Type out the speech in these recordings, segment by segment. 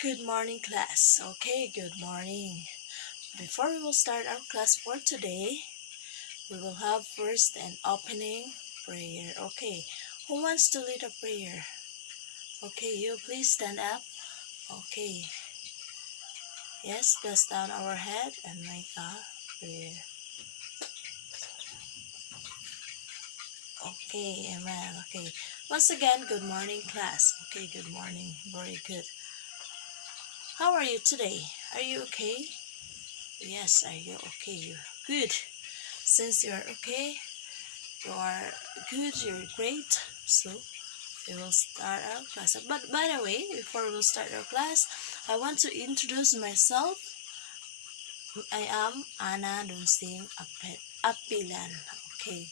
Good morning, class. Okay, good morning. Before we will start our class for today, we will have first an opening prayer. Okay, who wants to lead a prayer? Okay, you please stand up. Okay, yes, press down our head and make a prayer. Okay, amen. Okay, once again, good morning, class. Okay, good morning. Very good. How are you today? Are you okay? Yes, are you okay? You're good. Since you're okay, you are good, you're great. So we will start our class. But by the way, before we will start our class, I want to introduce myself. I am Ana Dunsing Apilan. Okay.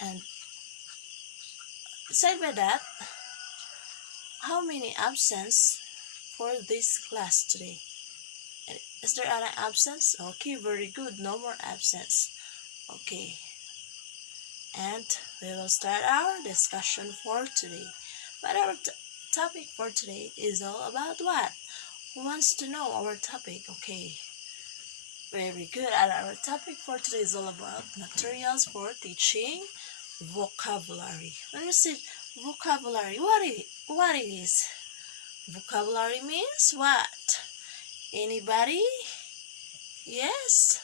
And aside by that, how many absence for this class today? Is there any absence? Okay, very good. No more absence. Okay. And we will start our discussion for today. But our topic for today is all about what? Who wants to know our topic? Okay, very good. And our topic for today is all about materials for teaching vocabulary. When we say vocabulary, what it is? Vocabulary means what? Anybody? Yes?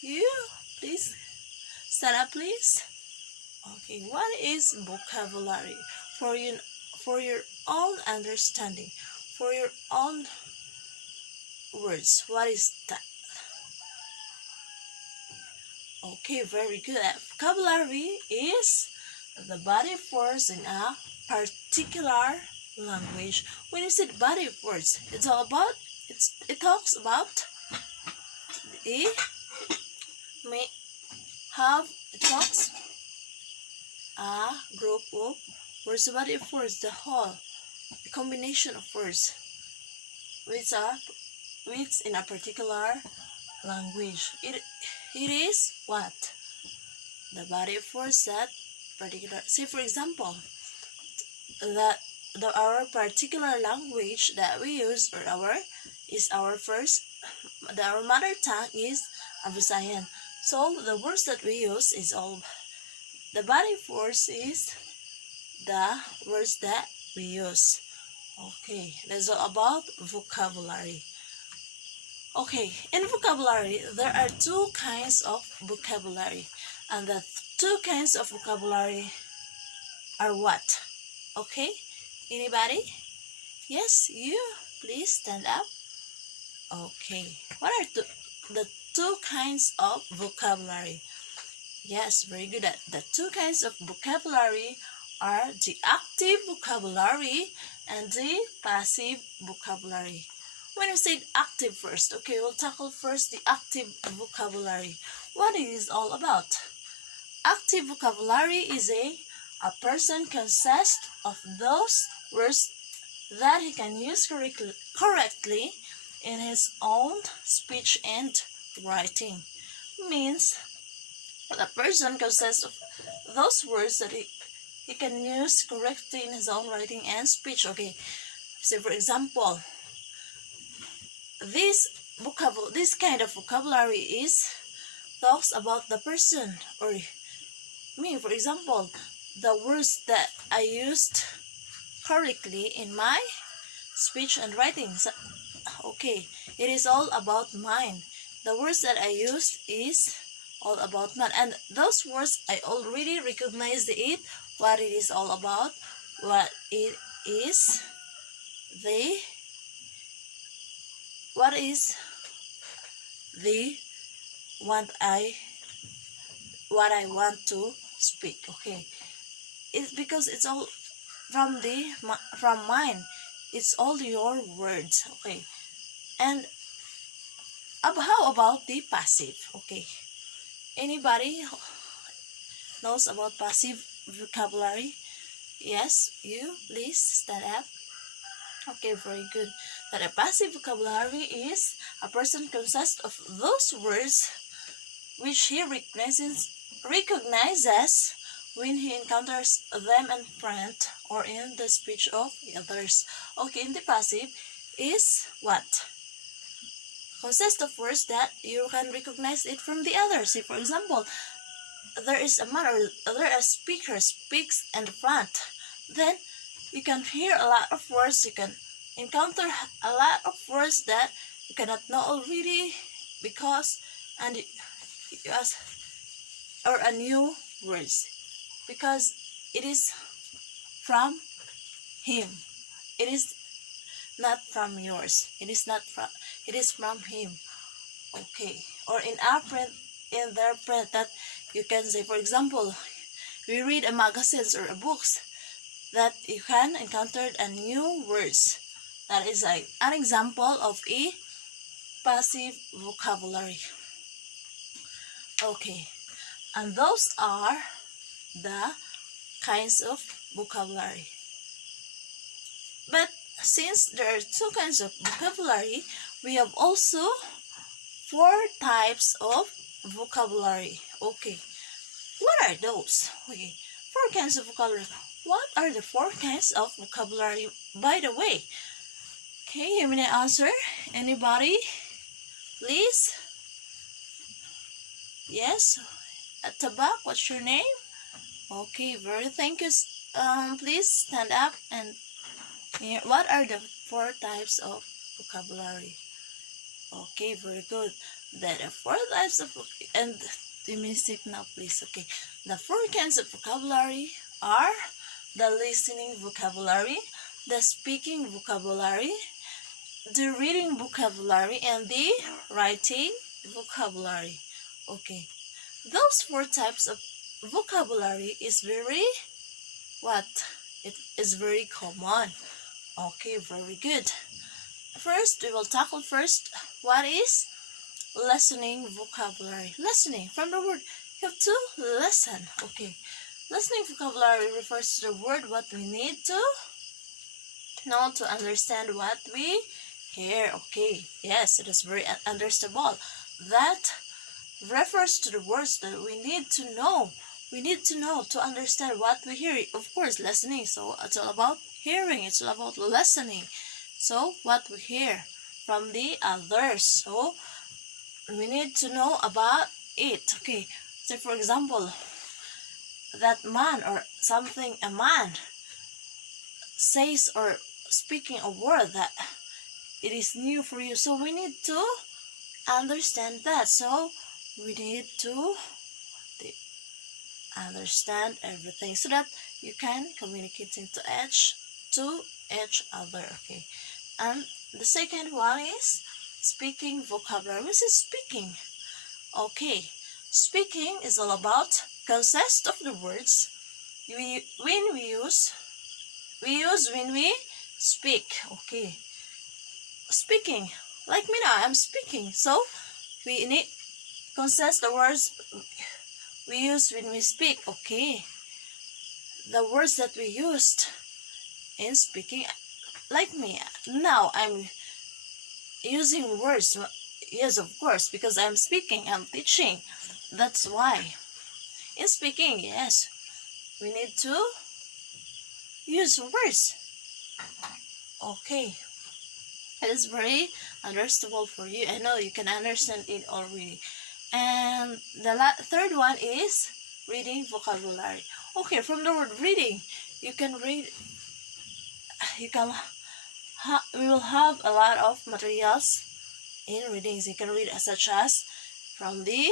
You? Please stand up, please. Okay, what is vocabulary? For you, for your own understanding, for your own words, what is that? Okay, very good. Vocabulary is the body of words in a particular language. When you say body of words, it's all about it talks about the may have it talks a group of words, the body of words, the whole, the combination of words which are which in a particular language. It is what? The body of words that particular, say for example, that our particular language that we use, or our first, our mother tongue is Visayan. So the words that we use is all, the body of words is the words that we use. Okay, that's all about vocabulary. Okay, in vocabulary, there are two kinds of vocabulary, and the two kinds of vocabulary are what? Okay, anybody? Yes, you. Please stand up. Okay, what are the two kinds of vocabulary? Yes, very good. The two kinds of vocabulary are the active vocabulary and the passive vocabulary. When you say active first, okay, we'll tackle first the active vocabulary. What it is all about? Active vocabulary is a person consists of those words that he can use correctly in his own speech and writing. Means the person consists of those words that he can use correctly in his own writing and speech. Okay, so for example, this kind of vocabulary is talks about the person, or me, for example, the words that I used correctly in my speech and writing. So, okay, it is all about mine. The words that I used is all about mine, and those words I already recognized it, what it is all about, what it is the what is the what I want to speak. Okay, it's because it's all from mine. It's all your words. Okay, and how about the passive? Okay, anybody knows about passive vocabulary? Yes, you please stand up. Okay, very good. That a passive vocabulary is a person consists of those words which he recognizes when he encounters them in print or in the speech of others. Okay, in the passive is what? Consists of words that you can recognize it from the others. Say, for example, there is a man or there a speaker speaks in the front. Then you can hear a lot of words. You can encounter a lot of words that you cannot know already because and you ask or a new words because it is from him. It is not from yours. It is from him. Okay. Or in our print, in their print, that you can say, for example, we read a magazines or a books that you can encounter a new words. That is an example of a passive vocabulary. Okay. And those are the kinds of vocabulary. But since there are two kinds of vocabulary, we have also 4 types of vocabulary. Okay, what are those? Okay, 4 kinds of vocabulary. What are the 4 kinds of vocabulary, by the way? Okay, you may answer. Anybody? Please? Yes? At the back, what's your name? Okay, very thank you. Please stand up and what are the 4 types of vocabulary? Okay, very good. There are 4 types of and the music now, please. Okay, the 4 kinds of vocabulary are the listening vocabulary, the speaking vocabulary, the reading vocabulary, and the writing vocabulary. Okay, those 4 types of vocabulary is very what? It is very common. Okay, very good. First, we will tackle first what is listening vocabulary. Listening, from the word, you have to listen. Okay, listening vocabulary refers to the word what we need to know to understand what we hear. Okay, yes, it is very understandable. That refers to the words that we need to know. We need to know to understand what we hear. Of course, listening. So it's all about hearing. It's all about listening. So what we hear from the others. So we need to know about it. Okay. So for example, that man or something a man says or speaking a word that it is new for you. So we need to understand that. So we need to understand everything so that you can communicate to each other. Okay, and the second one is speaking vocabulary. What is speaking? Okay, speaking is all about consists of the words we use when we speak. Okay, speaking, like me now, I'm speaking, so we need consist the words we use when we speak. Okay, the words that we used in speaking, like me now, I'm using words. Yes, of course, because I'm speaking, I'm teaching. That's why in speaking, yes, we need to use words. Okay, it is very understandable for you. I know you can understand it already. And the third one is reading vocabulary. Okay, from the word reading, you can read. We will have a lot of materials in readings. You can read such as from the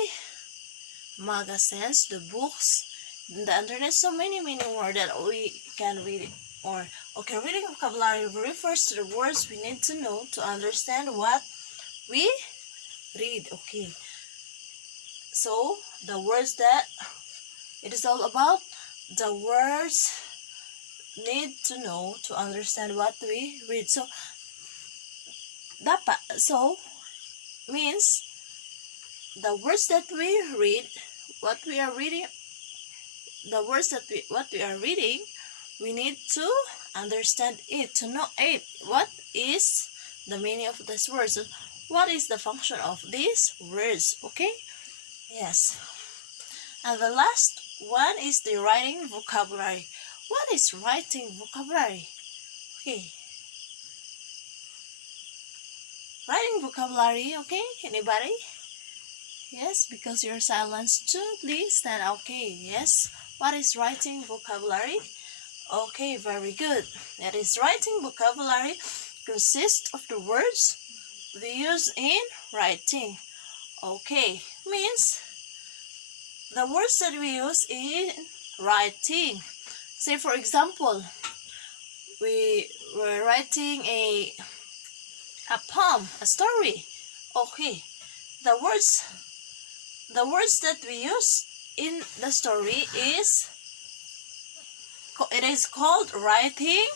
magazines, the books, the internet, so many more that we can read. Or okay, reading vocabulary refers to the words we need to know to understand what we read. Okay, so the words that it is all about, the words need to know to understand what we read. So dapat, so means the words that we read, what we are reading, the words that what we are reading, we need to understand it, to know it. What is the meaning of these words? What is the function of these words? Okay, yes. And the last one is the writing vocabulary. What is writing vocabulary? Okay, writing vocabulary. Okay, anybody? Yes, because you're silenced too. Please stand. Okay, yes. What is writing vocabulary? Okay, very good. That is writing vocabulary consists of the words we use in writing. Okay, means the words that we use in writing. Say for example, we were writing a poem, a story. Okay, the words that we use in the story it is called writing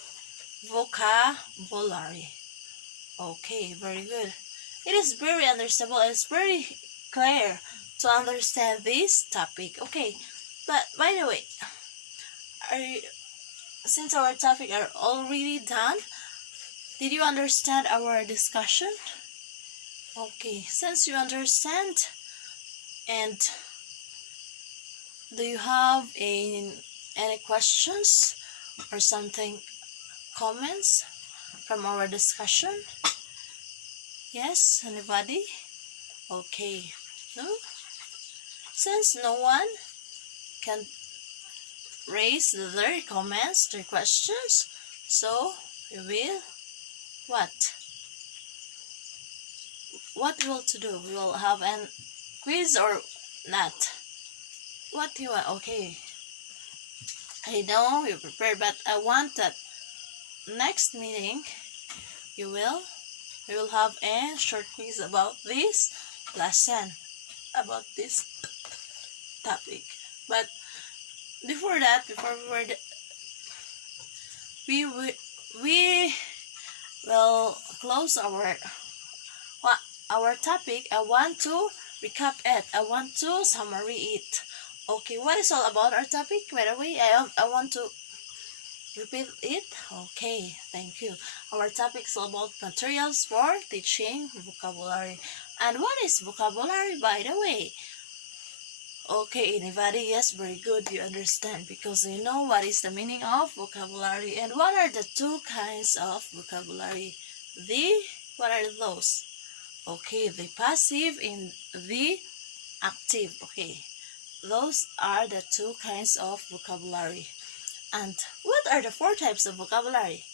vocabulary. Okay, very good. It is very understandable. It's very clear to understand this topic. Okay, but by the way, since our topic are already done, did you understand our discussion? Okay, since you understand, and do you have any questions or something, comments from our discussion? Yes, anybody? Okay, no? Since no one can raise their comments, their questions, so we will what we will to do? We will have an quiz or not? What do you want? Okay, I know you prepared, but I want that next meeting we will have a short quiz about this lesson, about this topic. But before that, we will close our topic. I want to recap it. I want to summary it. Okay, what is all about our topic? By the way, I want to repeat it. Okay, thank you. Our topic is all about materials for teaching vocabulary. And what is vocabulary, by the way? Okay, anybody? Yes, very good. You understand because you know what is the meaning of vocabulary and what are the two kinds of vocabulary. What are those? Okay, the passive and the active. Okay, those are the two kinds of vocabulary. And what are the four types of vocabulary?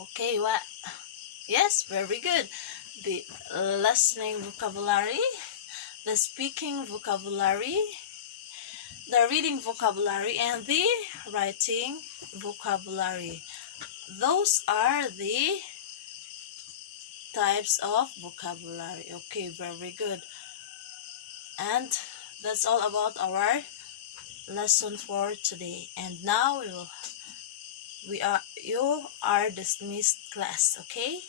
Okay, what? Yes, very good. The listening vocabulary, the speaking vocabulary, the reading vocabulary, and the writing vocabulary. Those are the types of vocabulary. Okay, very good. And that's all about our lesson for today. And now you are dismissed, class. Okay,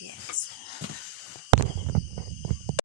yes.